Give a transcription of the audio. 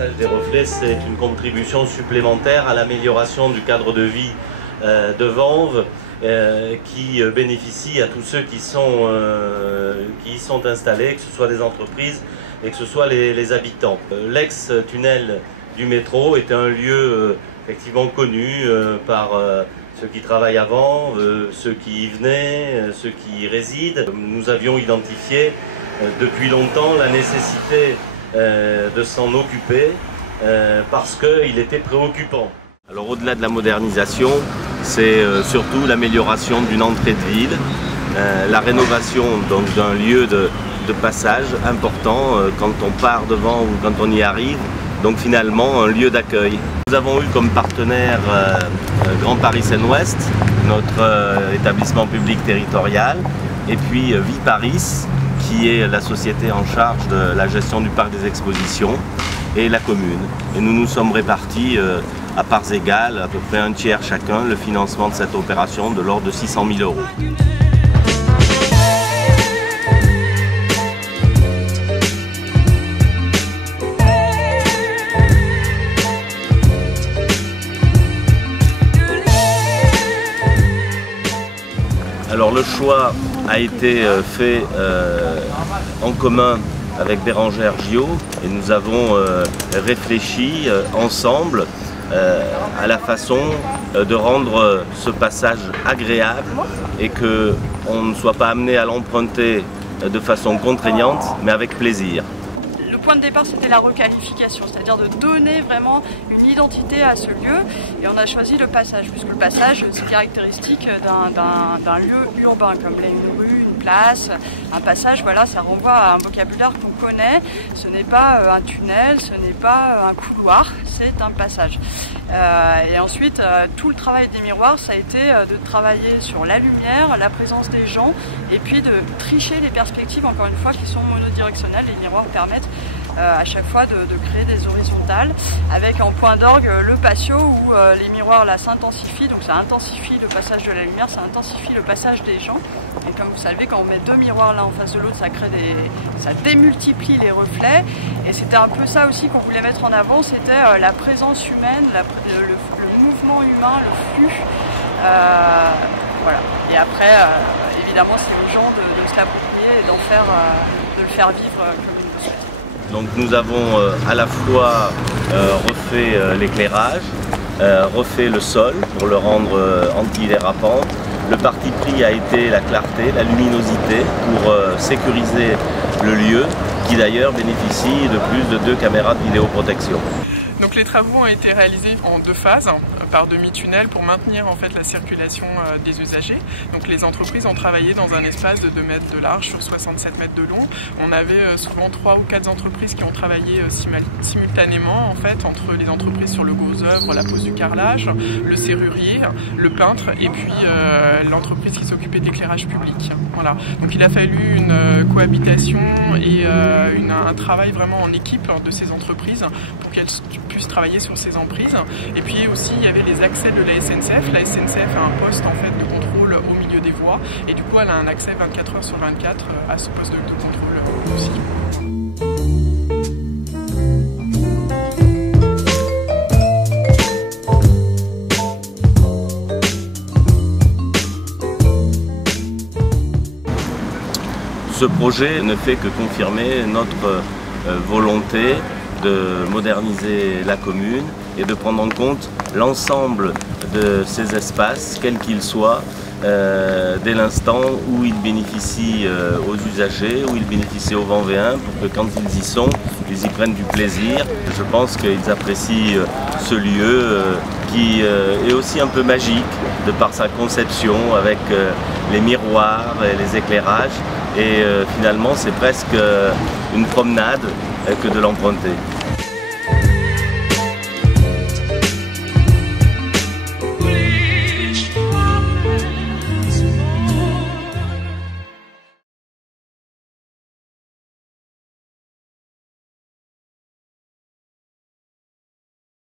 passage des reflets, c'est une contribution supplémentaire à l'amélioration du cadre de vie de Vanves, qui bénéficie à tous ceux qui y sont installés, que ce soit des entreprises et que ce soit les habitants. L'ex-tunnel du métro était un lieu effectivement connu par ceux qui travaillent à Vanves, ceux qui y venaient, ceux qui y résident. Nous avions identifié depuis longtemps la nécessité de s'en occuper parce qu'il était préoccupant. Alors au-delà de la modernisation, c'est surtout l'amélioration d'une entrée de ville, la rénovation d'un lieu de passage important quand on part devant ou quand on y arrive, donc finalement un lieu d'accueil. Nous avons eu comme partenaire Grand Paris Seine-Ouest, notre établissement public territorial, et puis Viparis, qui est la société en charge de la gestion du parc des expositions, et la commune. Et nous nous sommes répartis à parts égales, à peu près un tiers chacun, le financement de cette opération de l'ordre de 600 000 €. Alors le choix a été fait en commun avec Bérengère Gillot et nous avons réfléchi ensemble à la façon de rendre ce passage agréable et qu'on ne soit pas amené à l'emprunter de façon contraignante mais avec plaisir. Le point de départ, c'était la requalification, c'est-à-dire de donner vraiment une identité à ce lieu, et on a choisi le passage, puisque le passage c'est caractéristique d'un lieu urbain, comme une rue, une place, un passage, voilà, ça renvoie à un vocabulaire qu'on connaît, ce n'est pas un tunnel, ce n'est pas un couloir, c'est un passage. Et ensuite, tout le travail des miroirs, ça a été de travailler sur la lumière, la présence des gens, et puis de tricher les perspectives, encore une fois, qui sont monodirectionnelles. Les miroirs permettent à chaque fois de créer des horizontales, avec en point d'orgue le patio où les miroirs là s'intensifient, donc ça intensifie le passage de la lumière, ça intensifie le passage des gens. Et comme vous savez, quand on met deux miroirs l'un en face de l'autre, ça démultiplie les reflets. Et c'était un peu ça aussi qu'on voulait mettre en avant, c'était la présence humaine, le mouvement humain, le flux. Voilà. Et après, évidemment, c'est aux gens de se l'approprier et de le faire vivre comme ils le souhaitent. Donc nous avons à la fois refait l'éclairage, refait le sol pour le rendre anti-dérapant. Le parti pris a été la clarté, la luminosité pour sécuriser le lieu, qui d'ailleurs bénéficie de plus de 2 caméras de vidéoprotection. Donc les travaux ont été réalisés en 2 phases, par demi-tunnel pour maintenir en fait la circulation des usagers. Donc les entreprises ont travaillé dans un espace de 2 mètres de large sur 67 mètres de long. On avait souvent 3 ou 4 entreprises qui ont travaillé simultanément en fait, entre les entreprises sur le gros œuvre, la pose du carrelage, le serrurier, le peintre et puis l'entreprise qui s'occupait de l'éclairage public. Voilà. Donc il a fallu une cohabitation et un travail vraiment en équipe de ces entreprises pour qu'elles puissent travailler sur ces emprises. Et puis aussi il y avait les accès de la SNCF. La SNCF a un poste en fait de contrôle au milieu des voies et du coup elle a un accès 24 heures sur 24 à ce poste de contrôle aussi. Ce projet ne fait que confirmer notre volonté de moderniser la commune et de prendre en compte l'ensemble de ces espaces, quels qu'ils soient, dès l'instant où ils bénéficient aux usagers, où ils bénéficient aux Vanvéens, pour que quand ils y sont, ils y prennent du plaisir. Je pense qu'ils apprécient ce lieu qui est aussi un peu magique de par sa conception avec les miroirs et les éclairages. Et finalement, c'est presque une promenade que de l'emprunter.